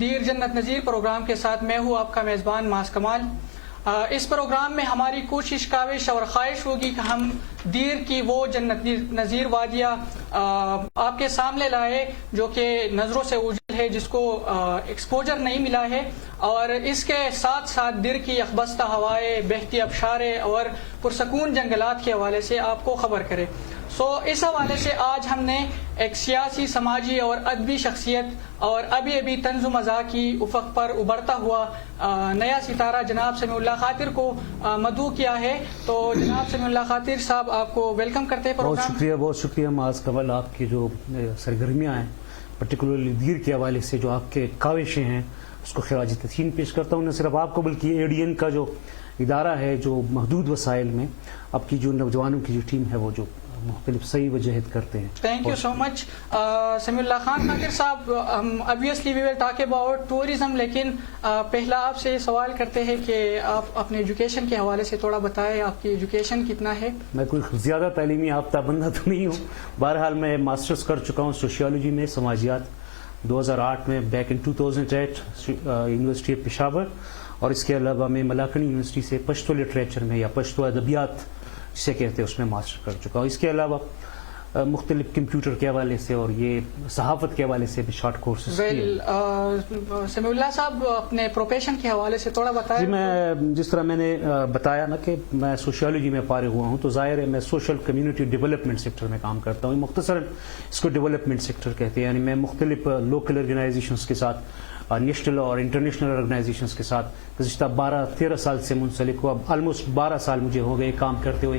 دیر جنت نظیر پروگرام کے ساتھ میں ہوں آپ کا میزبان ماس کمال۔ اس پروگرام میں ہماری کوشش کاوش اور خواہش ہوگی کہ ہم دیر کی وہ جنت نظیر وادیاں آپ کے سامنے لائے جو کہ نظروں سے اوجھل ہے، جس کو ایکسپوجر نہیں ملا ہے، اور اس کے ساتھ ساتھ دیر کی یخبستہ ہوائیں، بہتی آبشاریں اور پرسکون جنگلات کے حوالے سے آپ کو خبر کرے۔ اس حوالے سے آج ہم نے ایک سیاسی، سماجی اور ادبی شخصیت اور ابھی طنز و مزاح کی افق پر ابھرتا ہوا نیا ستارہ جناب سمیع اللہ خاطر کو مدعو کیا ہے۔ تو جناب سمیع اللہ خاطر صاحب، آپ کو ویلکم کرتے ہیں پروگرام۔ بہت شکریہ معاذ قبل، آپ کی جو سرگرمیاں ہیں پرٹیکولرلی دیر کے حوالے سے جو آپ کے کاوشیں ہیں اس کو خراج تحسین پیش کرتا ہوں، نہ صرف آپ کو بلکہ ADN کا جو ادارہ ہے جو محدود وسائل میں آپ کی جو نوجوانوں کی جو ٹیم ہے وہ جو مختلف صحیح وجہد کرتے ہیں۔ تھینک یو سو مچ سمیع اللہ خان خاطر صاحب۔ obviously we will talk about tourism، لیکن پہلا آپ سے سوال کرتے ہیں کہ آپ اپنے ایجوکیشن کے حوالے سے تھوڑا بتائیں، آپ کی ایجوکیشن کتنا ہے؟ میں کوئی زیادہ تعلیمی یافتہ بندہ تو نہیں ہوں، بہرحال میں ماسٹرز کر چکا ہوں سوشیالوجی میں، سماجیات 2008 میں، بیک ان 2008 یونیورسٹی پشاور، اور اس کے علاوہ میں ملاکنی یونیورسٹی سے پشتو لٹریچر میں یا پشتو ادبیات جسے کہتے ہیں اس میں ماسٹر کر چکا ہوں۔ اس کے علاوہ مختلف کمپیوٹر کے حوالے سے اور یہ صحافت کے حوالے سے بھی شارٹ کورسز کیے۔ سمیع اللہ صاحب، اپنے پروفیشن کے حوالے سے تھوڑا بتائیں۔ جی، میں جس طرح میں نے بتایا نا کہ میں سوشیالوجی میں فارغ ہوا ہوں، تو ظاہر ہے میں سوشل کمیونٹی ڈیولپمنٹ سیکٹر میں کام کرتا ہوں۔ مختصراً اس کو ڈیولپمنٹ سیکٹر کہتے ہیں، یعنی میں مختلف لوکل آرگنائزیشنز کے ساتھ، نیشنل اور انٹرنیشنل آرگنائزیشنز کے ساتھ گزشتہ 12-13 سال سے منسلک ہوا۔ اب آلموسٹ 12 سال مجھے ہو گئے کام کرتے ہوئے۔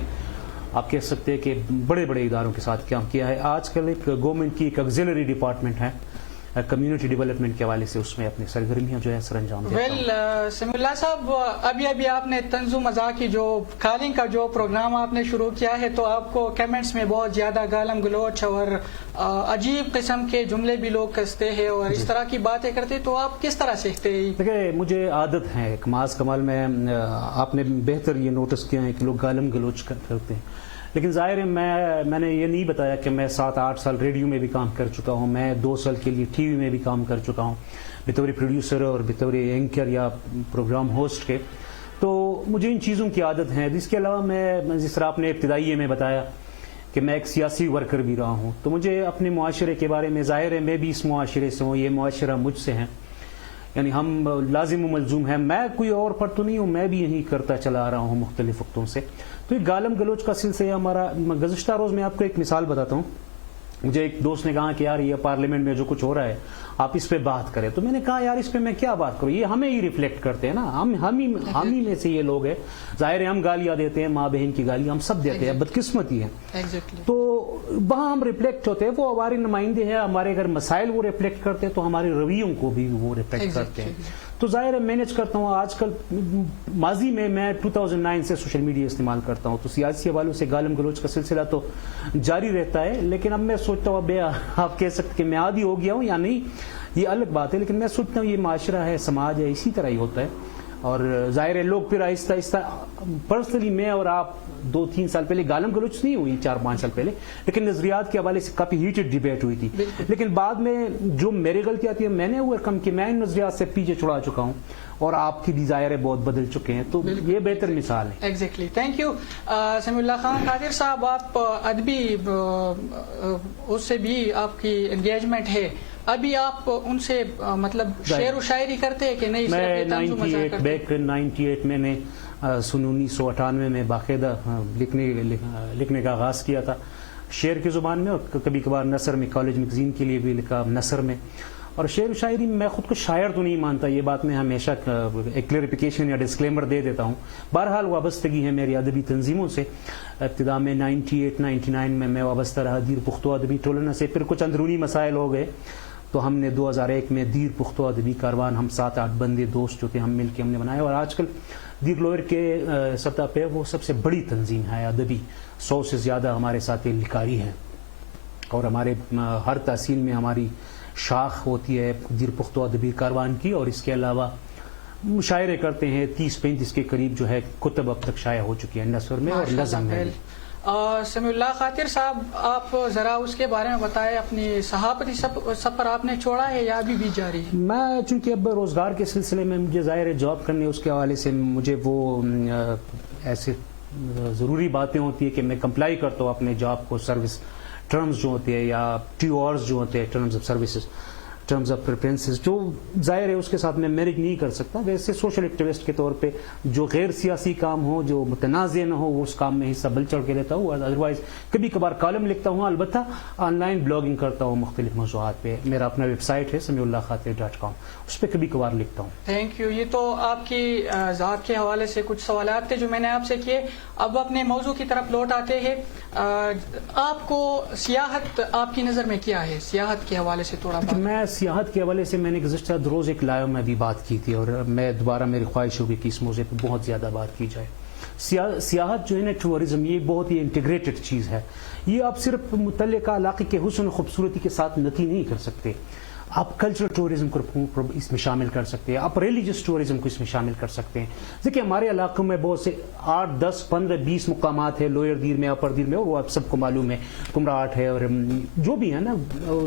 آپ کہہ سکتے ہیں کہ بڑے بڑے اداروں کے ساتھ کام کیا ہے۔ آج کل ایک گورنمنٹ کی ایک ایگزیلری ڈپارٹمنٹ ہے کمیونٹی ڈیولپمنٹ کے حوالے سے، اس میں اپنی سرگرمیاں جو ہے سر انجام دیتا ہوں۔ سمیع اللہ صاحب، ابھی آپ نے طنز و مزاح کی جو کالنگ کا جو پروگرام آپ نے شروع کیا ہے، تو آپ کو کیمنٹس میں بہت زیادہ گالم گلوچ اور عجیب قسم کے جملے بھی لوگ کستے ہیں اور اس طرح کی باتیں کرتے، تو آپ کس طرح سیکھتے ہیں؟ دیکھیں، مجھے عادت ہے معاذ کمال، میں آپ نے بہتر یہ نوٹس کیا ہے کہ لوگ گالم گلوچ کرتے ہیں، لیکن ظاہر ہے میں نے یہ نہیں بتایا کہ میں 7-8 سال ریڈیو میں بھی کام کر چکا ہوں، میں 2 سال کے لیے ٹی وی میں بھی کام کر چکا ہوں بطور پروڈیوسر اور بطور اینکر یا پروگرام ہوسٹ کے، تو مجھے ان چیزوں کی عادت ہے۔ اس کے علاوہ میں جس طرح آپ نے ابتدائیے میں بتایا کہ میں ایک سیاسی ورکر بھی رہا ہوں، تو مجھے اپنے معاشرے کے بارے میں، ظاہر ہے میں بھی اس معاشرے سے ہوں، یہ معاشرہ مجھ سے ہے، یعنی ہم لازم و ملزوم ہیں، میں کوئی اور پر تو نہیں ہوں، میں بھی یہی کرتا چلا رہا ہوں مختلف وقتوں سے۔ تو یہ گالم گلوچ کا سلسلہ ہمارا گزشتہ روز میں آپ کو ایک مثال بتاتا ہوں۔ مجھے ایک دوست نے کہا کہ یار یہ پارلیمنٹ میں جو کچھ ہو رہا ہے آپ اس پہ بات کریں، تو میں نے کہا یار اس پہ میں کیا بات کروں، یہ ہمیں ہی ریفلیکٹ کرتے ہیں نا، ہم ہی میں سے یہ لوگ ہیں، ظاہر ہے ہم گالیاں دیتے ہیں، ماں بہن کی گالی ہم سب دیتے ہیں، بدقسمتی ہے، تو وہاں ہم ریفلیکٹ ہوتے ہیں، وہ ہمارے نمائندے ہیں، ہمارے اگر مسائل وہ ریفلیکٹ کرتے ہیں تو ہمارے رویوں کو بھی وہ ریفلیکٹ کرتے ہیں، تو ظاہر ہے مینیج کرتا ہوں۔ آج کل ماضی میں 2009 سے سوشل میڈیا استعمال کرتا ہوں، تو سیاسی حوالوں سے گالم گلوچ کا سلسلہ تو جاری رہتا ہے، لیکن اب میں سوچتا ہوں، اب آپ کہہ سکتے کہ میں عادی ہو گیا ہوں یا نہیں، یہ الگ بات ہے، لیکن میں سوچتا ہوں یہ معاشرہ ہے، سماج ہے، اسی طرح ہی ہوتا ہے، اور ظاہر ہے لوگ پھر آہستہ آہستہ، پرسنلی میں اور آپ 2-3 سال پہلے گالم گلوچ نہیں ہوئی، 4-5 سال پہلے، لیکن نظریات کے حوالے سے کافی ہیٹڈ ڈیبیٹ ہوئی تھی، لیکن بعد میں جو میری غلطیاں تھیں میں نے اوور کم کی، میں ان نظریات سے پیچھے چھڑا چکا ہوں، اور آپ کی بھی ظاہر بہت بدل چکے ہیں، تو یہ بہتر مثال ہے۔ Exactly, thank you Samiullah Khan Khatir sahab. آپ ادبی اس سے بھی آپ کی انگیجمنٹ ہے، ابھی آپ ان سے مطلب شعر و شاعری کرتے ہیں کہ نہیں؟ میں 98 میں نے 1998 میں باقاعدہ لکھنے کا آغاز کیا تھا شعر کی زبان میں، اور کبھی کبھار نثر میں، کالج میگزین کے لیے بھی لکھا نثر میں، اور شعر و شاعری میں خود کو شاعر تو نہیں مانتا، یہ بات میں ہمیشہ ایک کلیریفیکیشن یا ڈسکلیمر دے دیتا ہوں، بہرحال وابستگی ہے میری ادبی تنظیموں سے۔ ابتدا میں 98-99 میں وابستہ رہا دیر پختو ادبی ٹولنا سے، پھر کچھ اندرونی مسائل ہو گئے تو ہم نے 2001 میں دیر پختو ادبی کاروان، ہم 7-8 بندے دوست جو تھے ہم مل کے ہم نے بنایا، اور آج کل دیر لوئر کے سطح پہ وہ سب سے بڑی تنظیم ہے ادبی، 100 سے زیادہ ہمارے ساتھ لکھاری ہیں، اور ہمارے ہر تحصیل میں ہماری شاخ ہوتی ہے دیر پختو ادبی کاروان کی، اور اس کے علاوہ مشاعرے کرتے ہیں، 30-35 کے قریب جو ہے کتب اب تک شائع ہو چکی ہیں نثر میں اور نظم میں۔ سمیع اللہ خاطر صاحب، آپ ذرا اس کے بارے میں بتائیں، اپنی صحافتی سفر آپ نے چھوڑا ہے یا ابھی بھی جاری ہے؟ میں چونکہ اب روزگار کے سلسلے میں مجھے ظاہر ہے جاب کرنے اس کے حوالے سے مجھے وہ ایسے ضروری باتیں ہوتی ہیں کہ میں کمپلائی کرتا ہوں اپنے جاب کو، سروس ٹرمز جو ہوتے ہیں یا TORs جو ہوتے ہیں، terms of services, terms of preferences, جو ظاہر ہے اس کے ساتھ میں مینج نہیں کر سکتا. ویسے سوشل ایکٹیوسٹ کے طور پہ جو غیر سیاسی کام ہو، جو متنازع نہ ہو، وہ اس کام میں حصہ بل چڑھ کے لیتا ہوں. ادروائز کبھی کبھار کالم لکھتا ہوں، البتہ آن لائن بلاگنگ کرتا ہوں مختلف موضوعات پہ. میرا اپنا ویب سائٹ ہے samiullahkhatir.com، اس پہ کبھی کبھار لکھتا ہوں. Thank you. یہ تو آپ کی ذات کے حوالے سے کچھ سوالات تھے جو میں نے آپ سے کیے. اب اپنے موضوع کی طرف لوٹ آتے ہیں. آپ کو سیاحت آپ کی نظر میں کیا ہے؟ سیاحت کے حوالے سے تھوڑا بات. میں سیاحت کے حوالے سے میں نے گزشتہ روز ایک لائیو میں بھی بات کی تھی، اور میں دوبارہ میری خواہش ہوگی کہ اس موضوع پہ بہت زیادہ بات کی جائے. سیاحت جو ہے نا، ٹورزم، یہ بہت ہی انٹیگریٹڈ چیز ہے. یہ آپ صرف متعلقہ علاقے کے حسن و خوبصورتی کے ساتھ نتی نہیں کر سکتے. آپ کلچرل ٹورزم کو اس میں شامل کر سکتے ہیں، آپ ریلیجس ٹورزم کو اس میں شامل کر سکتے ہیں. دیکھیے ہمارے علاقوں میں بہت سے 8 10 15 20 مقامات ہیں، لوئر دیر میں، اپر دیر میں، اور وہ آپ سب کو معلوم ہے، کمراٹ ہے، اور جو بھی ہے نا،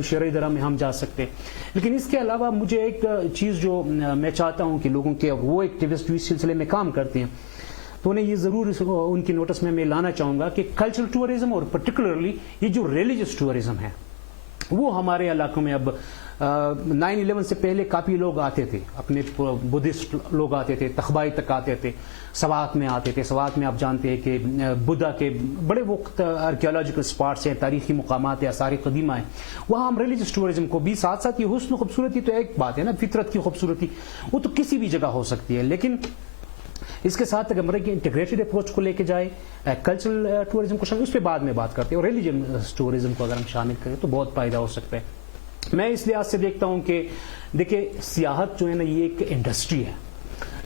شرعی درہ میں ہم جا سکتے ہیں. لیکن اس کے علاوہ مجھے ایک چیز جو میں چاہتا ہوں کہ لوگوں کے وہ ایکٹیوسٹ جو اس سلسلے میں کام کرتے ہیں تو انہیں یہ ضرور ان کی نوٹس میں لانا چاہوں گا کہ کلچرل ٹورزم اور پرٹیکولرلی یہ جو ریلیجس ٹورزم ہے وہ ہمارے علاقوں میں اب 9/11 سے پہلے کافی لوگ آتے تھے، اپنے بدھسٹ لوگ آتے تھے، تخبائی تک آتے تھے، سوات میں آتے تھے. سوات میں آپ جانتے ہیں کہ بدھا کے بڑے وقت آرکیولوجیکل سپاٹس ہیں، تاریخی مقامات ہیں، آثار قدیمہ ہیں. وہاں ہم ریلیجس ٹورزم کو بھی ساتھ ساتھ، یہ حسن و خوبصورتی تو ایک بات ہے نا، فطرت کی خوبصورتی وہ تو کسی بھی جگہ ہو سکتی ہے، لیکن اس کے ساتھ اگر ہمارے انٹیگریٹڈ اپروچ کو لے کے جائے، کلچرل ٹورزم کو شامل، اس پہ بعد میں بات کرتے ہیں، اور ریلیجن ٹورزم کو اگر ہم شامل کریں تو بہت فائدہ ہو سکتا ہے. میں اس لحاظ سے دیکھتا ہوں کہ دیکھیں سیاحت جو ہے نا، یہ ایک انڈسٹری ہے.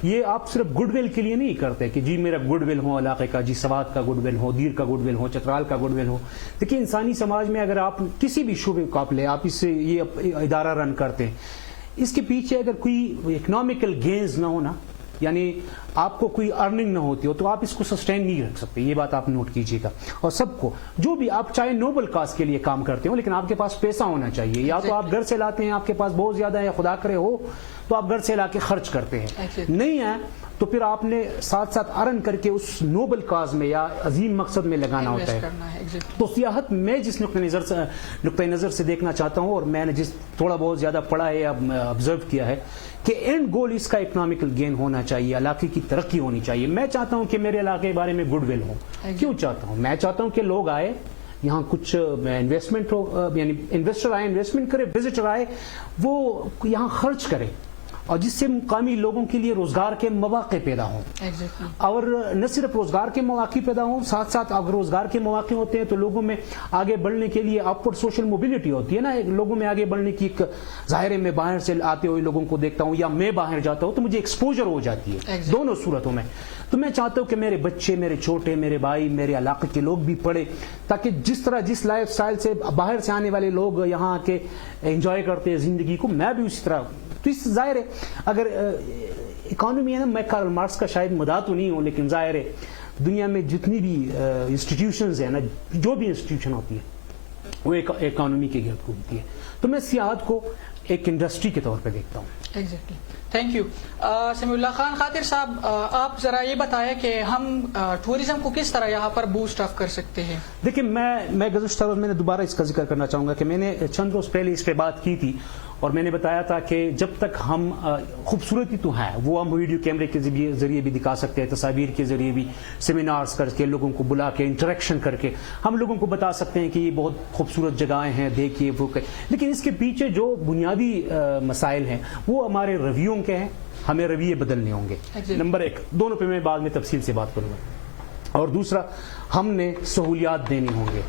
یہ آپ صرف گڈ ول کے لیے نہیں کرتے کہ جی میرا گڈ ول ہو علاقے کا، جی سوات کا گڈ ول ہو، دیر کا گڈ ول ہو، چترال کا گڈ ول ہو. دیکھیے انسانی سماج میں اگر آپ کسی بھی شعبے کو آپ لیں، آپ اس سے یہ ادارہ رن کرتے ہیں، اس کے پیچھے اگر کوئی اکنامیکل گینز نہ ہونا، یعنی آپ کو کوئی ارننگ نہ ہوتی ہو، تو آپ اس کو سسٹین نہیں رکھ سکتے. یہ بات آپ نوٹ کیجیے گا. اور سب کو جو بھی آپ چاہے نوبل کاز کے لیے کام کرتے ہو، لیکن آپ کے پاس پیسہ ہونا چاہیے. یا تو آپ گھر سے لاتے ہیں، آپ کے پاس بہت زیادہ ہے، یا خدا کرے ہو تو آپ گھر سے لا کے خرچ کرتے ہیں. نہیں ہے تو پھر آپ نے ساتھ ساتھ ارن کر کے اس نوبل کاز میں یا عظیم مقصد میں لگانا ہوتا ہے. تو سیاحت میں جس نقطۂ نظر سے دیکھنا چاہتا ہوں، اور میں نے جس تھوڑا بہت زیادہ پڑھا ہے یا آبزرو کیا ہے، کہ اینڈ گول اس کا اکنامیکل گین ہونا چاہیے، علاقے کی ترقی ہونی چاہیے. میں چاہتا ہوں کہ میرے علاقے کے بارے میں گڈ ول ہو. کیوں چاہتا ہوں؟ میں چاہتا ہوں کہ لوگ آئے یہاں، کچھ انویسٹمنٹ ہو، یعنی انویسٹر آئے انویسٹمنٹ کرے، وزٹر آئے وہ یہاں خرچ کرے، اور جس سے مقامی لوگوں کے لیے روزگار کے مواقع پیدا ہوں. اور نہ صرف روزگار کے مواقع پیدا ہوں، ساتھ ساتھ اگر روزگار کے مواقع ہوتے ہیں تو لوگوں میں آگے بڑھنے کے لیے اپورڈ سوشل موبلٹی ہوتی ہے نا، لوگوں میں آگے بڑھنے کی ایک ظاہر ہے. میں باہر سے آتے ہوئے لوگوں کو دیکھتا ہوں، یا میں باہر جاتا ہوں تو مجھے ایکسپوجر ہو جاتی ہے دونوں صورتوں میں. تو میں چاہتا ہوں کہ میرے بچے، میرے چھوٹے، میرے بھائی، میرے علاقے کے لوگ بھی پڑھے، تاکہ جس لائف سٹائل سے باہر سے آنے والے لوگ یہاں آ کے انجوائے کرتے ہیں زندگی کو، میں بھی اسی طرح. تو اس ظاہر ہے اگر اکانومی ہے نا، میں کارل مارکس کا شاید مداح تو نہیں ہوں، لیکن ظاہر ہے دنیا میں جتنی بھی انسٹیٹیوشنز ہیں نا، جو بھی انسٹیٹیوشن ہوتی ہے وہ ایک اکانومی کے گرد گھومتی ہے. تو میں سیاحت کو ایک انڈسٹری کے طور پہ دیکھتا ہوں. Exactly. Thank you. Samiullah Khan Khatir sahab, آپ ذرا یہ بتائیں کہ ہم ٹورزم کو کس طرح یہاں پر بوسٹ اپ کر سکتے ہیں؟ دیکھیں میں گزشتہ روز میں نے دوبارہ اس کا ذکر کرنا چاہوں گا کہ میں نے چند روز پہلے اس پہ بات کی تھی، اور میں نے بتایا تھا کہ جب تک ہم خوبصورتی تو ہے وہ ہم ویڈیو کیمرے کے ذریعے بھی دکھا سکتے ہیں، تصاویر کے ذریعے بھی، سیمینارز کر کے لوگوں کو بلا کے انٹریکشن کر کے ہم لوگوں کو بتا سکتے ہیں کہ یہ بہت خوبصورت جگہیں ہیں، دیکھیے وہ. لیکن اس کے پیچھے جو بنیادی مسائل ہیں وہ ہمارے رویوں کے ہیں. ہمیں رویے بدلنے ہوں گے. نمبر 1، دونوں پہ میں بعد میں تفصیل سے بات کروں گا. اور دوسرا، ہم نے سہولیات دینی ہوں گے.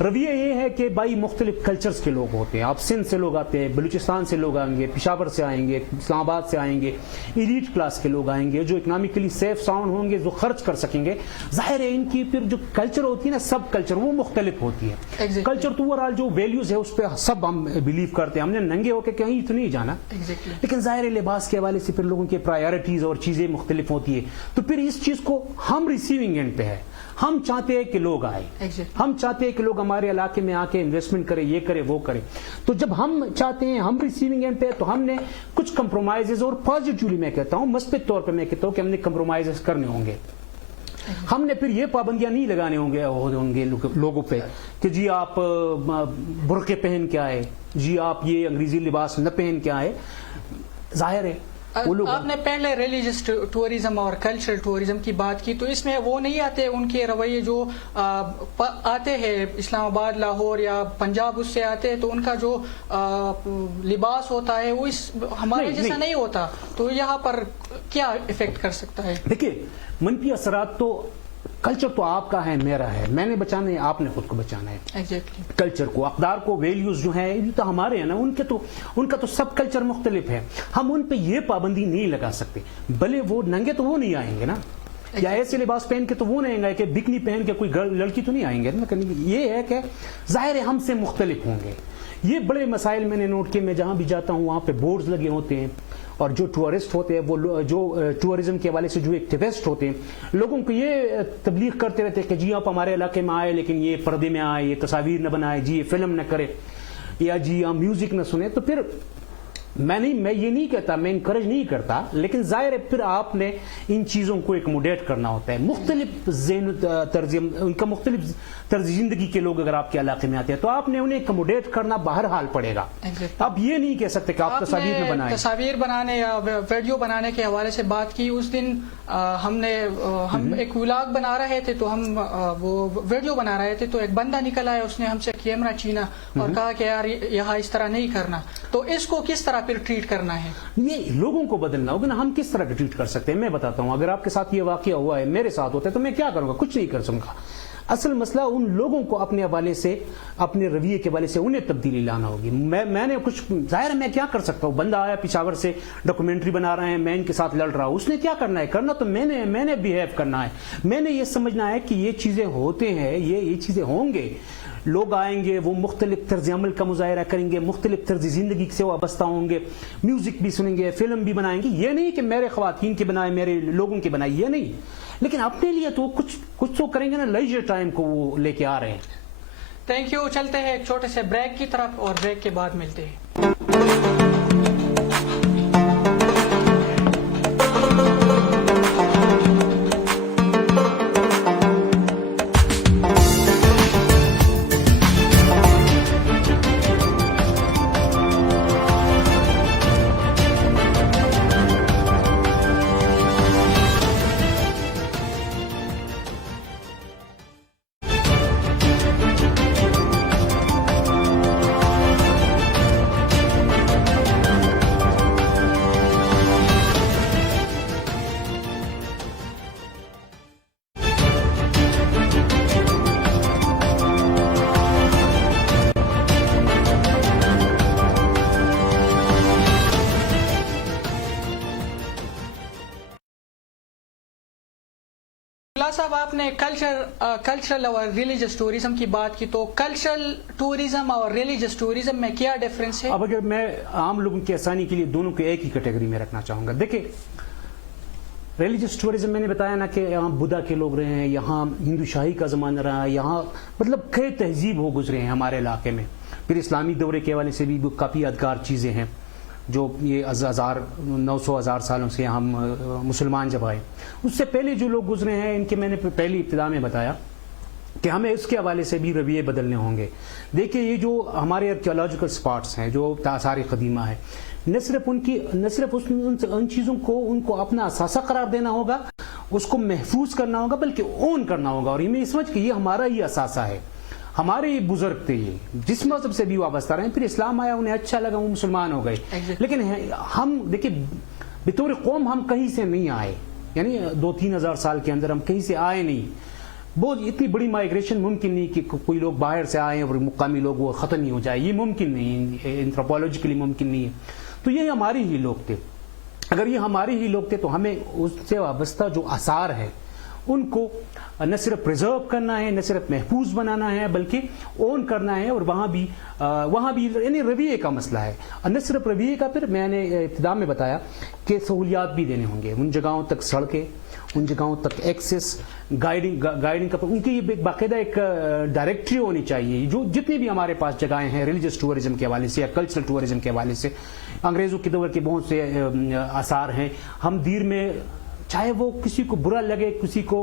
رویہ یہ ہے کہ بھائی مختلف کلچرز کے لوگ ہوتے ہیں. آپ سندھ سے لوگ آتے ہیں، بلوچستان سے لوگ آئیں گے، پشاور سے آئیں گے، اسلام آباد سے آئیں گے. ایلیٹ کلاس کے لوگ آئیں گے جو اکنامکلی سیف ساؤنڈ ہوں گے، جو خرچ کر سکیں گے. ظاہر ہے ان کی پھر جو کلچر ہوتی ہے نا، سب کلچر وہ مختلف ہوتی ہے. کلچر تو اوورآل جو ویلیوز ہے اس پہ سب ہم بلیو کرتے ہیں. ہم نے ننگے ہو کے کہیں تو نہیں جانا. لیکن ظاہر ہے لباس کے حوالے سے پھر لوگوں کی پرائیورٹیز اور چیزیں مختلف ہوتی ہے. تو پھر اس چیز کو ہم ریسیونگ اینڈ پہ ہے، ہے. ہم چاہتے ہیں کہ لوگ آئے, ہم چاہتے ہیں کہ لوگ ہمارے علاقے میں آ کے انویسٹمنٹ کریں, یہ کرے وہ کرے. تو جب ہم چاہتے ہیں, ہم ریسیونگ اینڈ پہ, تو ہم نے کچھ کمپرومائزز, اور پازیٹیولی میں کہتا ہوں, مثبت طور پہ میں کہتا ہوں کہ ہم نے کمپرومائزز کرنے ہوں گے. ہم نے پھر یہ پابندیاں نہیں لگانے ہوں گے لوگوں پہ کہ جی آپ برقعے پہن کے آئے, جی آپ یہ انگریزی لباس نہ پہن کے آئے. ظاہر ہے آپ نے پہلے ریلیجس ٹورزم اور کلچرل ٹورزم کی بات کی, تو اس میں وہ نہیں آتے ان کے رویے جو آتے ہیں اسلام آباد, لاہور یا پنجاب, اس سے آتے ہیں, تو ان کا جو لباس ہوتا ہے وہ ہمارے جیسا نہیں ہوتا, تو یہاں پر کیا افیکٹ کر سکتا ہے؟ دیکھیے منفی اثرات تو, کلچر تو آپ کا ہے, میرا ہے, میں نے بچانا ہے, آپ نے خود کو بچانا ہے. کلچر کو, اقدار کو, ویلیوز جو ہیں یہ تو ہمارے ہیں نا, ان کا تو سب کلچر مختلف ہے. ہم ان پہ یہ پابندی نہیں لگا سکتے. بھلے وہ ننگے تو وہ نہیں آئیں گے نا, یا ایسے لباس پہن کے تو وہ نہیں آئیں گے, کہ بکنی پہن کے کوئی لڑکی تو نہیں آئیں گے نا. یہ ہے کہ ظاہر ہے ہم سے مختلف ہوں گے. یہ بڑے مسائل میں نے نوٹ کیے, میں جہاں بھی جاتا ہوں وہاں پہ بورڈز لگے ہوتے ہیں, اور جو ٹورسٹ ہوتے ہیں, وہ جو ٹورزم کے حوالے سے جو ایکٹیوسٹ ہوتے ہیں, لوگوں کو یہ تبلیغ کرتے رہتے ہیں کہ جی آپ ہمارے علاقے میں آئے لیکن یہ پردے میں آئے, یہ تصاویر نہ بنائے, جی یہ فلم نہ کرے, یا جی آپ میوزک نہ سنیں. تو پھر میں یہ نہیں کہتا, میں انکریج نہیں کرتا, لیکن ظاہر ہے پھر آپ نے ان چیزوں کو ایکوموڈیٹ کرنا ہوتا ہے. مختلف ذہن طرز, ان کا مختلف طرز زندگی کے لوگ اگر آپ کے علاقے میں آتے ہیں تو آپ نے انہیں ایکوموڈیٹ کرنا بہرحال پڑے گا. آپ یہ نہیں کہہ سکتے کہ آپ تصاویر میں بنائیں. تصاویر بنانے یا ویڈیو بنانے کے حوالے سے بات کی, اس دن ہم ایک ولاگ بنا رہے تھے, تو ہم وہ ویڈیو بنا رہے تھے, تو ایک بندہ نکل آیا, اس نے ہم سے کیمرہ چھینا اور کہا کہ یار یہاں اس طرح نہیں کرنا. تو اس کو کس طرح پھر ٹریٹ کرنا ہے؟ یہ لوگوں کو بدلنا ہوگا نا. ہم کس طرح ٹریٹ کر سکتے ہیں میں بتاتا ہوں. اگر آپ کے ساتھ یہ واقعہ ہوا ہے, میرے ساتھ ہوتا ہے, تو میں کیا کروں گا؟ کچھ نہیں کر سکوں گا. اصل مسئلہ ان لوگوں کو اپنے حوالے سے, اپنے رویے کے حوالے سے انہیں تبدیلی لانا ہوگی. میں نے کچھ, ظاہر ہے میں کیا کر سکتا ہوں؟ بندہ آیا پشاور سے, ڈاکومنٹری بنا رہے ہیں, میں ان کے ساتھ لڑ رہا ہوں, اس نے کیا کرنا ہے؟ کرنا تو میں نے بیہیو کرنا ہے. میں نے یہ سمجھنا ہے کہ یہ چیزیں ہوتے ہیں, یہ چیزیں ہوں گے. لوگ آئیں گے, وہ مختلف طرز عمل کا مظاہرہ کریں گے, مختلف طرز زندگی سے وابستہ ہوں گے, میوزک بھی سنیں گے, فلم بھی بنائیں گے. یہ نہیں کہ میرے خواتین کے بنائے, میرے لوگوں کے بنائے, یہ نہیں, لیکن اپنے لیے تو کچھ تو کریں گے نا. لیجر ٹائم کو وہ لے کے آ رہے ہیں. Thank you. چلتے ہیں ایک چھوٹے سے بریک کی طرف, اور بریک کے بعد ملتے ہیں. صاحب, آپ نے کلچرل اور ریلیجس ٹورزم کی بات کی, تو کلچرل ٹورزم اور ریلیجس ٹورزم میں کیا ڈفرینس ہے؟ اب اگر میں عام لوگوں کی آسانی کے لیے دونوں کو ایک ہی کیٹیگری میں رکھنا چاہوں گا. دیکھیں, ریلیجس ٹورزم میں نے بتایا نا کہ یہاں بدھا کے لوگ رہے ہیں, یہاں ہندو شاہی کا زمانہ رہا ہے, یہاں مطلب کئی تہذیب ہو گزرے ہیں ہمارے علاقے میں. پھر اسلامی دورے کے حوالے سے بھی کافی یادگار چیزیں ہیں, جو یہ 900,000 سالوں سے ہم مسلمان جب آئے. اس سے پہلے جو لوگ گزرے ہیں, ان کے میں نے پہلی ابتدا میں بتایا کہ ہمیں اس کے حوالے سے بھی رویے بدلنے ہوں گے. دیکھیں, یہ جو ہمارے آرکیولوجیکل سپاٹس ہیں, جو آثار قدیمہ ہے, نہ صرف ان چیزوں کو ان کو اپنا اثاثہ قرار دینا ہوگا, اس کو محفوظ کرنا ہوگا, بلکہ اون کرنا ہوگا. اور یہ سمجھ کہ یہ ہمارا ہی اثاثہ ہے, ہمارے یہ بزرگ تھے, یہ جس مذہب سے بھی وابستہ رہے. پھر اسلام آیا, انہیں اچھا لگا, وہ مسلمان ہو گئے. لیکن ہم دیکھیں, بطور قوم ہم کہیں سے نہیں آئے, یعنی 2-3 ہزار سال کے اندر ہم کہیں سے آئے نہیں. بہت اتنی بڑی مائگریشن ممکن نہیں کہ کوئی لوگ باہر سے آئیں اور مقامی لوگ وہ ختم ہی ہو جائے, یہ ممکن نہیں, انتھروپولوجیکلی ممکن نہیں ہے. تو یہ ہمارے ہی لوگ تھے. اگر یہ ہمارے ہی لوگ تھے تو ہمیں اس سے وابستہ جو آثار ہے ان کو نہ صرف پرزرو کرنا ہے، نہ صرف محفوظ بنانا ہے، بلکہ اون کرنا ہے. اور وہاں بھی یعنی رویے کا مسئلہ ہے، اور نہ صرف رویے کا. پھر میں نے ابتدا میں بتایا کہ سہولیات بھی دینے ہوں گے، ان جگہوں تک سڑکیں، ان جگہوں تک ایکسیس، گائیڈنگ کا ان کی باقاعدہ ایک ڈائریکٹری ہونی چاہیے. جو جتنی بھی ہمارے پاس جگہیں ہیں ریلیجس ٹورزم کے حوالے سے یا کلچرل ٹورزم کے حوالے سے، انگریزوں کے دور کے بہت سے آثار ہیں. ہم دیر میں چاہے وہ کسی کو برا لگے، کسی کو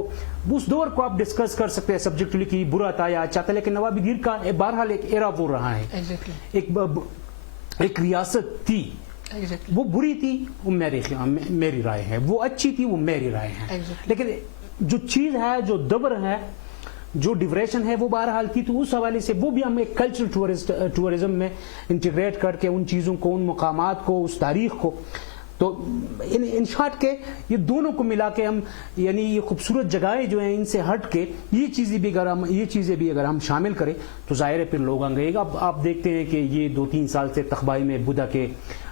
اس دور کو آپ ڈسکس کر سکتے ہیں سبجیکٹلی کہ برا تھا یا اچھا تھا، لیکن نوابی دیر کا بہرحال ایک ایرا وہ رہا ہے. ایک ریاست تھی، وہ بری تھی وہ میری رائے ہے، وہ اچھی تھی وہ میری رائے ہے. لیکن جو چیز ہے، جو دور ہے، جو ڈیوریشن ہے، وہ بہرحال تھی. تو اس حوالے سے وہ بھی ہم ایک کلچرل ٹورزم میں انٹیگریٹ کر کے ان چیزوں کو، ان مقامات کو، اس تاریخ کو، تو ان شارٹ کے یہ دونوں کو ملا کے ہم یعنی یہ خوبصورت جگہیں جو ہیں ان سے ہٹ کے یہ چیزیں بھی اگر ہم شامل کریں تو ظاہر ہے پھر لوگ آئیں گے. اب آپ دیکھتے ہیں کہ یہ 2-3 سال سے تخبائی میں بدھا کے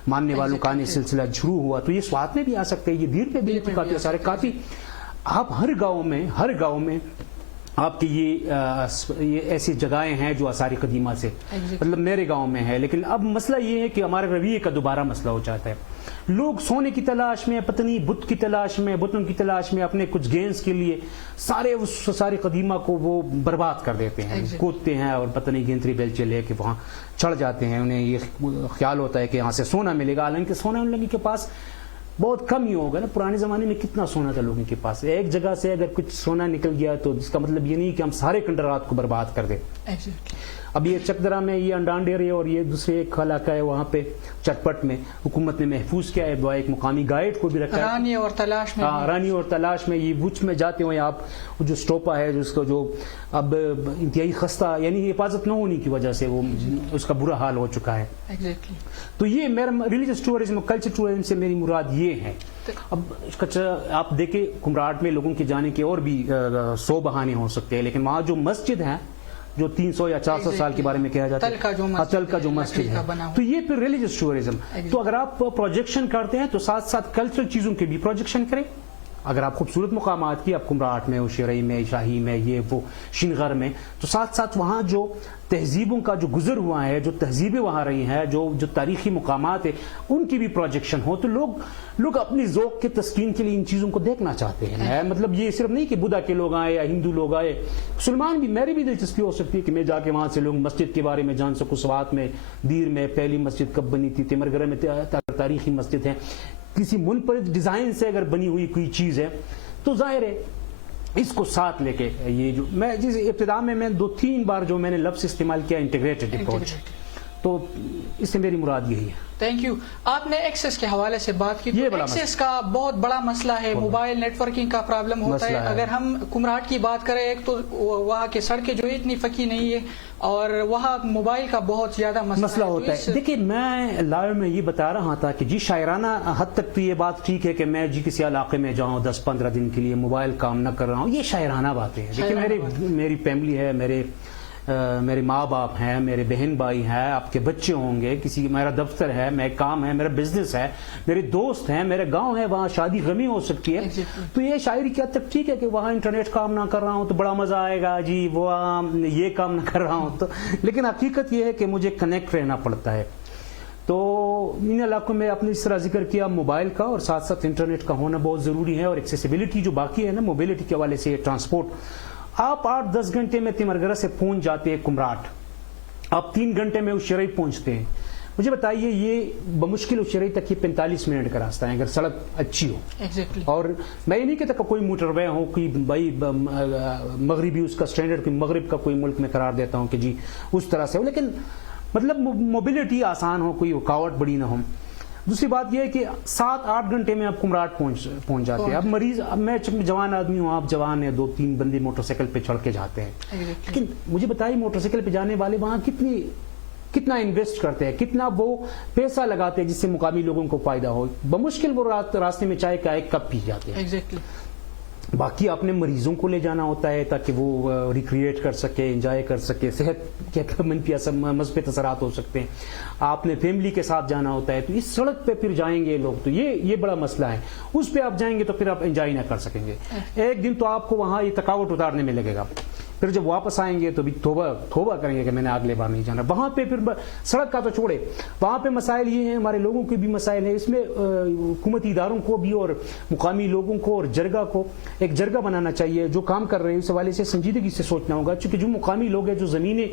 ماننے والوں کا آنے سلسلہ شروع ہوا، تو یہ سوات میں بھی آ سکتے ہیں، یہ دیر پہ بھی کافی سارے کافی. آپ ہر گاؤں میں آپ کی یہ ایسی جگہیں ہیں جو آثار قدیمہ سے مطلب میرے گاؤں میں ہے. لیکن اب مسئلہ یہ ہے کہ ہمارے رویے کا دوبارہ مسئلہ ہو جاتا ہے. لوگ سونے کی تلاش میں، پتنی بت کی تلاش میں، بتوں کی تلاش میں، اپنے کچھ گینز کے لیے سارے قدیمہ کو وہ برباد کر دیتے ہیں. کودتے ہیں اور پتنی گینتری بیلچے لے کے وہاں چڑھ جاتے ہیں. انہیں یہ خیال ہوتا ہے کہ یہاں سے سونا ملے گا، حالانکہ سونا ان لوگوں کے پاس بہت کم ہی ہوگا نا. پرانے زمانے میں کتنا سونا تھا لوگوں کے پاس. ایک جگہ سے اگر کچھ سونا نکل گیا تو اس کا مطلب یہ نہیں کہ ہم سارے کنڈرات کو برباد کر دیں. اب یہ چکدرا میں یہ انڈانڈیرے اور یہ دوسرے ایک علاقہ ہے وہاں پہ چٹپٹ میں حکومت نے محفوظ کیا ہے. ایک مقامی گائیڈ کو بھی رکھا ہے رانی اور تلاش میں. یہ وچ میں جاتے ہوئے آپ جو سٹوپا ہے جس کو جو اب انتہائی خستہ یعنی حفاظت نہ ہونے کی وجہ سے وہ اس کا برا حال ہو چکا ہے. تو یہ میرا ریلیجس ٹورزم کلچر ٹورزم سے میری مراد یہ ہے. اب آپ دیکھیں کمراٹ میں لوگوں کے جانے کے اور بھی 100 بہانے ہو سکتے ہیں، لیکن وہاں جو مسجد ہے جو 300 یا 400 سال کے بارے میں کہا جاتا ہے، تل کا جو مسجد ہے، تو یہ پھر ریلیجس ٹورزم. تو اگر آپ پروجیکشن کرتے ہیں تو ساتھ ساتھ کلچرل چیزوں کے بھی پروجیکشن کریں. اگر آپ خوبصورت مقامات کی، آپ کمراٹ میں، اوشیرئی میں، شاہی میں، یہ وہ شنغر میں، تو ساتھ ساتھ وہاں جو تہذیبوں کا جو گزر ہوا ہے، جو تہذیبیں وہاں رہی ہیں، جو تاریخی مقامات ہیں، ان کی بھی پروجیکشن ہو. تو لوگ اپنی ذوق کے تسکین کے لیے ان چیزوں کو دیکھنا چاہتے ہیں. مطلب یہ صرف نہیں کہ بدھا کے لوگ آئے یا ہندو لوگ آئے، مسلمان بھی. میری بھی دلچسپی ہو سکتی ہے کہ میں جا کے وہاں سے لوگ مسجد کے بارے میں جان سکوں. سوات میں دیر میں پہلی مسجد کب بنی تھی، تیمرگرہ میں تاریخی مسجد ہے، کسی منفرد ڈیزائن سے اگر بنی ہوئی کوئی چیز ہے تو ظاہر ہے اس کو ساتھ لے کے یہ جو میں جس ابتدا میں 2-3 بار جو میں نے لفظ استعمال کیا انٹیگریٹڈ اپروچ، تو اس سے میری مراد یہی ہے. Thank you. آپ نے ایکسیس کے حوالے سے بات کی. ایکسیس کا بہت بڑا مسئلہ ہے، موبائل نیٹ ورکنگ کا پرابلم ہوتا ہے. اگر ہم کمراٹ کی بات کریں، ایک تو وہاں کی سڑکیں جو اتنی پکی نہیں ہے اور وہاں موبائل کا بہت زیادہ مسئلہ ہوتا ہے. دیکھیے میں لائیو میں یہ بتا رہا تھا کہ جی شاعرانہ حد تک تو یہ بات ٹھیک ہے کہ میں جی کسی علاقے میں جاؤں 10-15 دن کے لیے موبائل کام نہ کر رہا ہوں، یہ شاعرانہ باتیں ہیں. دیکھیے میری فیملی ہے، میرے ماں باپ ہیں، میرے بہن بھائی ہیں، آپ کے بچے ہوں گے، میرا دفتر ہے، میرا کام ہے، میرا بزنس ہے، میرے دوست ہیں، میرے گاؤں ہے، وہاں شادی غمی ہو سکتی ہے. تو یہ شاعری کی حد تک ٹھیک ہے کہ وہاں انٹرنیٹ کام نہ کر رہا ہوں تو بڑا مزہ آئے گا جی، وہ یہ کام نہ کر رہا ہوں تو. لیکن حقیقت یہ ہے کہ مجھے کنیکٹ رہنا پڑتا ہے. تو ان علاقوں میں آپ نے اس طرح ذکر کیا موبائل کا، اور ساتھ ساتھ انٹرنیٹ کا ہونا بہت ضروری ہے. اور ایکسیسیبلٹی جو باقی ہے نا موبلٹی کے حوالے سے، ٹرانسپورٹ، آپ 8-10 گھنٹے میں تیمرگرہ سے پہنچ جاتے ہیں کمراٹ، آپ 3 گھنٹے میں اوشیرئی پہنچتے ہیں. مجھے بتائیے یہ بمشکل اوشیرئی تک یہ 45 منٹ کا راستہ ہے اگر سڑک اچھی ہو. اور میں یہ نہیں کہتا کہ کوئی موٹر وے ہو، کوئی بھائی مغربی اس کا سٹینڈرڈ کوئی مغرب کا کوئی ملک میں قرار دیتا ہوں کہ جی اس طرح سے ہو، لیکن مطلب موبلٹی آسان ہو، کوئی رکاوٹ بڑی نہ ہو. دوسری بات یہ ہے کہ 7-8 گھنٹے میں آپ کمراٹ پہنچ جاتے ہیں. اب مریض، اب میں جوان آدمی ہوں، آپ جوان ہیں، 2-3 بندے موٹر سائیکل پہ چڑھ کے جاتے ہیں. لیکن مجھے بتائیے موٹر سائیکل پہ جانے والے وہاں کتنا انویسٹ کرتے ہیں، کتنا وہ پیسہ لگاتے ہیں جس سے مقامی لوگوں کو فائدہ ہو. بمشکل وہ راستے میں چائے کا ایک کپ پی جاتے ہیں. باقی اپنے مریضوں کو لے جانا ہوتا ہے تاکہ وہ ریکریٹ کر سکے، انجوائے کر سکے، صحت کے منفی مثبت اثرات ہو سکتے ہیں. آپ نے فیملی کے ساتھ جانا ہوتا ہے تو اس سڑک پہ پھر جائیں گے لوگ، تو یہ بڑا مسئلہ ہے. اس پہ آپ جائیں گے تو پھر آپ انجوائے نہ کر سکیں گے. ایک دن تو آپ کو وہاں یہ تھکاوٹ اتارنے میں لگے گا، پھر جب واپس آئیں گے تو بھی توبہ کریں گے کہ میں نے اگلے بار نہیں جانا. وہاں پہ پھر سڑک کا تو چھوڑے، وہاں پہ مسائل یہ ہیں، ہمارے لوگوں کے بھی مسائل ہیں. اس میں حکومتی اداروں کو بھی اور مقامی لوگوں کو اور جرگہ کو ایک جرگہ بنانا چاہیے جو کام کر رہے ہیں. اس حوالے سے سنجیدگی سے سوچنا ہوگا، چونکہ جو مقامی لوگ ہیں جو زمینیں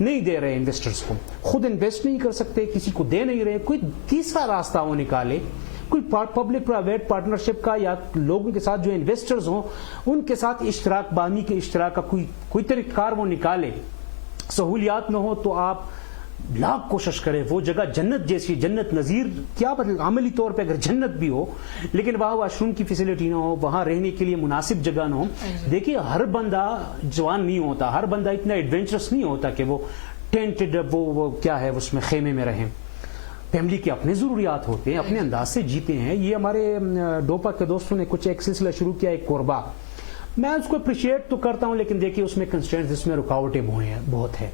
نہیں دے رہے انویسٹرز کو، خود انویسٹ نہیں کر سکتے، کسی کو دے نہیں رہے، کوئی تیسرا راستہ وہ نکالے، کوئی پبلک پرائیویٹ پارٹنرشپ کا، یا لوگوں کے ساتھ جو انویسٹرز ہوں ان کے ساتھ اشتراک، باہمی کے اشتراک کا کوئی طریقہ کار وہ نکالے. سہولیات نہ ہو تو آپ لاکھ کوشش کریں، وہ جگہ جنت جیسی، جنت نظیر کیا مطلب، عملی طور پہ اگر جنت بھی ہو لیکن وہاں واش روم کی فیسلٹی نہ ہو، وہاں رہنے کے لیے مناسب جگہ نہ ہو. دیکھیے ہر بندہ جوان نہیں ہوتا، ہر بندہ اتنا ایڈونچرس نہیں ہوتا کہ وہ ٹینٹڈ وہ کیا ہے اس میں خیمے میں رہیں. فیملی کے اپنے ضروریات ہوتے ہیں، اپنے انداز سے جیتے ہیں. یہ ہمارے ڈوپا کے دوستوں نے کچھ ایک سلسلہ شروع کیا، ایک قربا. میں اس کو اپریشیٹ تو کرتا ہوں، لیکن دیکھیے اس میں کنسٹرینٹس، اس میں رکاوٹیں بہت ہے.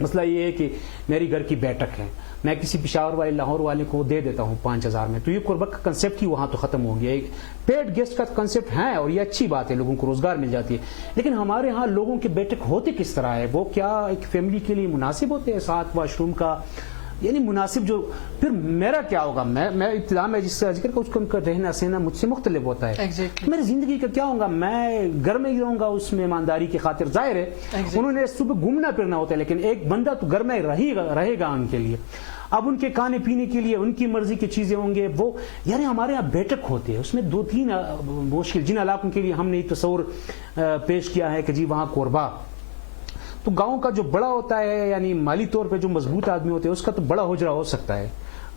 مسئلہ یہ ہے کہ میری گھر کی بیٹھک ہے، میں کسی پشاور والے لاہور والے کو دے دیتا ہوں 5,000 میں، تو یہ قربت کا کنسیپٹ ہی وہاں تو ختم ہو گیا. ایک پیڈ گیسٹ کا کنسیپٹ ہے اور یہ اچھی بات ہے، لوگوں کو روزگار مل جاتی ہے. لیکن ہمارے ہاں لوگوں کے بیٹھک ہوتے کس طرح ہے؟ وہ کیا ایک فیملی کے لیے مناسب ہوتے ہیں؟ 7 واش روم کا یعنی مناسب جو، پھر میرا کیا ہوگا؟ میں ابتدا میں جس سے ذکر اس کا رہنا سہنا مجھ سے مختلف ہوتا ہے. میری زندگی کا کیا ہوگا؟ میں گھر میں ہی رہوں گا اس مہمانداری کی خاطر. ظاہر ہے انہوں نے صبح گھومنا پھرنا ہوتا ہے، لیکن ایک بندہ تو گھر میں رہے گا ان کے لیے. اب ان کے کھانے پینے کے لیے ان کی مرضی کی چیزیں ہوں گے. وہ یعنی ہمارے یہاں بیٹھک ہوتے ہیں، اس میں 2-3 مشکل جن علاقوں کے لیے ہم نے تصور پیش کیا ہے کہ جی وہاں قربا، تو گاؤں کا جو بڑا ہوتا ہے یعنی مالی طور پہ جو مضبوط آدمی ہوتے ہیں اس کا تو بڑا حجرہ ہو سکتا ہے،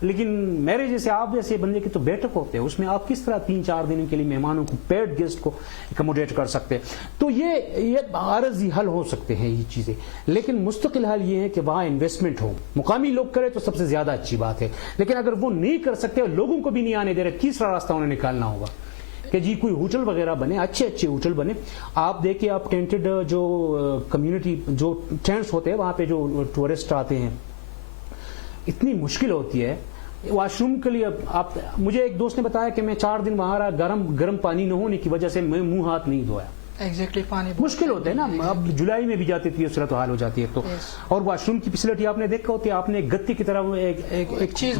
لیکن میرے جیسے آپ جیسے بندے کے تو بیٹھک ہوتے ہیں. اس میں آپ کس طرح 3-4 دن کے لیے مہمانوں کو، پیڈ گیسٹ کو اکموڈیٹ کر سکتے ہیں؟ تو یہ عارضی حل ہو سکتے ہیں یہ چیزیں، لیکن مستقل حل یہ ہے کہ وہاں انویسٹمنٹ ہو، مقامی لوگ کرے تو سب سے زیادہ اچھی بات ہے. لیکن اگر وہ نہیں کر سکتے اور لوگوں کو بھی نہیں آنے دے رہے، تیسرا راستہ انہیں نکالنا ہوگا کہ جی کوئی ہوٹل وغیرہ بنے، اچھے ہوٹل بنے. آپ دیکھیں، آپ ٹینٹڈ جو کمیونٹی جو ٹینٹس ہوتے ہیں وہاں پہ جو ٹورسٹ آتے ہیں، اتنی مشکل ہوتی ہے واش روم کے لیے. مجھے ایک دوست نے بتایا کہ میں 4 دن وہاں رہا، گرم پانی نہ ہونے کی وجہ سے میں منہ ہاتھ نہیں دھویا. پانی مشکل ہوتا ہے نا. اب جولائی میں بھی جاتے تھے صورت حال ہو جاتی ہے. تو اور واش روم کی فیسلٹی آپ نے دیکھا ہوتی ہے، آپ نے گتے کی طرح ایک چیز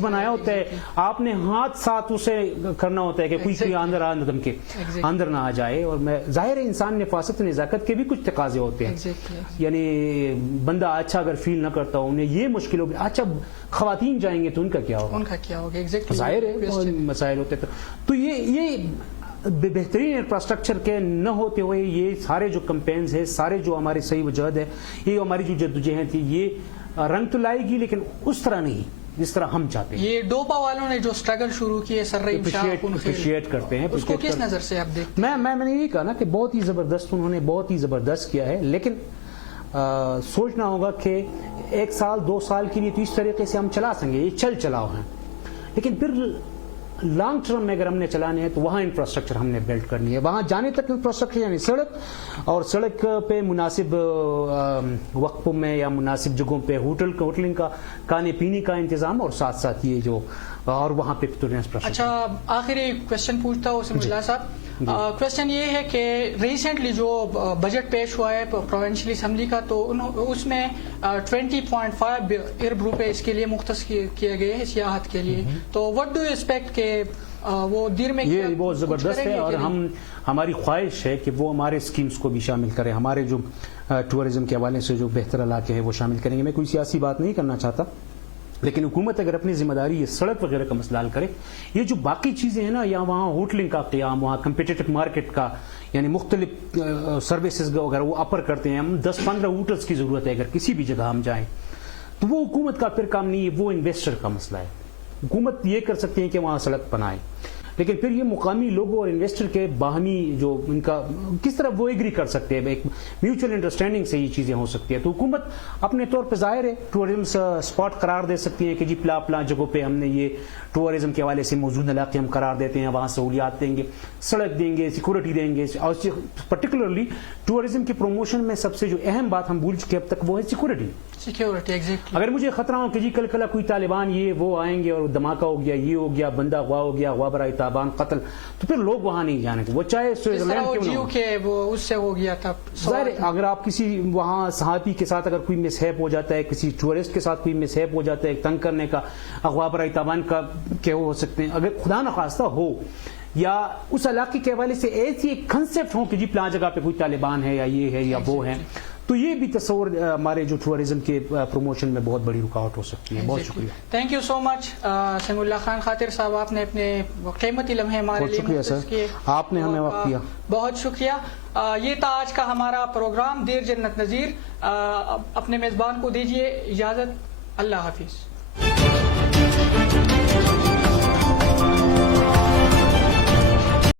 بنایا ہوتا ہے، آپ نے ہاتھ ساتھ اسے کرنا ہوتا ہے کہ کوئی اندر نہ آ جائے. اور میں ظاہر ہے انسان نفاست نزاکت کے بھی کچھ تقاضے ہوتے ہیں. یعنی بندہ اچھا اگر فیل نہ کرتا ہو، انہیں یہ مشکل ہوگی. اچھا خواتین جائیں گے تو ان کا کیا ہوگا؟ ظاہر ہے مسائل ہوتے. تو یہ بہترین انفراسٹرکچر کے نہ ہوتے ہوئے یہ سارے جو کمپینز ہیں، سارے جو ہمارے صحیح وجہد ہے، یہ ہماری جو جدوجہد تھی یہ رنگ تو لائے گی، لیکن اس طرح نہیں جس طرح ہم چاہتے ہیں. یہ ڈوپا والوں نے جو اسٹرگل شروع کی ہے، اپریشیٹ کرتے ہیں. اس کو کس نظر سے آپ دیکھتے ہیں؟ میں نے یہ کہا نا کہ بہت ہی زبردست، انہوں نے بہت ہی زبردست کیا ہے. لیکن سوچنا ہوگا کہ 1 سال 2 سال کے لیے تو اس طریقے سے ہم چلا سکیں گے، یہ چلاؤ ہیں. لیکن پھر لانگ ٹرم میں اگر ہم نے چلانے ہیں تو وہاں انفراسٹرکچر ہم نے بلڈ کرنی ہے. وہاں جانے تک انفراسٹرکچر یعنی سڑک، اور سڑک پہ مناسب وقفوں میں یا مناسب جگہوں پہ ہوٹلنگ کا، کھانے پینے کا انتظام، اور ساتھ ساتھ یہ جو اور وہاں پہ. اچھا آخری کوشچن پوچھتا ہوں سمیع اللہ صاحب. کوشچن یہ ہے کہ ریسنٹلی جو بجٹ پیش ہوا ہے پروونشل اسمبلی کا، تو اس میں 20.5 ارب روپے اس کے لیے مختص کیے گئے ہیں سیاحت کے لیے. تو وٹ ڈو یو ایکسپیکٹ کہ وہ دیر میں یہ بہت زبردست ہے، اور ہماری خواہش ہے کہ وہ ہمارے اسکیمز کو بھی شامل کریں. ہمارے جو ٹورزم کے حوالے سے جو بہتر علاقے ہیں وہ شامل کریں گے. میں کوئی سیاسی بات نہیں کرنا چاہتا، لیکن حکومت اگر اپنی ذمہ داری یہ سڑک وغیرہ کا مسئلہ حل کرے، یہ جو باقی چیزیں ہیں نا، یا وہاں ہوٹلنگ کا قیام، وہاں کمپیٹیٹو مارکیٹ کا، یعنی مختلف سروسز اگر وہ اپر کرتے ہیں، ہم 10-15 ہوٹلز کی ضرورت ہے اگر کسی بھی جگہ ہم جائیں، تو وہ حکومت کا پھر کام نہیں ہے، وہ انویسٹر کا مسئلہ ہے. حکومت یہ کر سکتی ہے کہ وہاں سڑک بنائے، لیکن پھر یہ مقامی لوگوں اور انویسٹر کے باہمی جو ان کا کس طرح وہ ایگری کر سکتے ہیں, ایک میوچل انڈرسٹینڈنگ سے یہ چیزیں ہو سکتی ہیں. تو حکومت اپنے طور پہ ظاہر ہے ٹورزم اسپاٹ قرار دے سکتی ہے کہ جی پلا جگہوں پہ ہم نے یہ ٹورزم کے حوالے سے موجود علاقے ہم قرار دیتے ہیں, وہاں سہولیات دیں گے, سڑک دیں گے, سیکورٹی دیں گے. اور پرٹیکولرلی ٹورزم کے پروموشن میں سب سے جو اہم بات ہم بھول چکے اب تک وہ ہے سیکورٹی. ایگزیکٹلی. اگر مجھے خطرہ ہو کہ جی کل کلا کوئی طالبان یہ وہ آئیں گے اور دھماکہ ہو گیا, یہ ہو گیا, بندہ اغوا ہو گیا, اغوا برائے تابان قتل, تو پھر لوگ وہاں نہیں جانے گے, وہ چاہے سوئٹزرلینڈ کیوں نہ ہو. وہ اس سے ہو گیا تھا. ظاہر اگر آپ کسی وہاں صحافی کے ساتھ اگر کوئی مس ہیپ ہو جاتا ہے, کسی ٹورسٹ کے ساتھ کوئی مس ہیپ ہو جاتا ہے, تنگ کرنے کا, اغوا برائے تابان کا کیا ہو سکتے ہیں, اگر خدا نخواستہ ہو یا اس علاقے کے حوالے سے ایسی ایک کنسپٹ ہو کہ جی پلان جگہ پہ کوئی طالبان ہے یا یہ ہے یا وہ ہے, تو یہ بھی تصور ہمارے جو ٹورزم کے پروموشن میں بہت بڑی رکاوٹ ہو سکتی ہے. بہت شکریہ. تھینک یو سو مچ سمیع اللہ خان خاطر صاحب, آپ نے اپنے قیمتی لمحے ہمارے لیے شکریہ سر, آپ نے ہمیں وقت دیا. بہت شکریہ. یہ تھا آج کا ہمارا پروگرام دیر جنت نذیر. اپنے میزبان کو دیجیے اجازت. اللہ حافظ.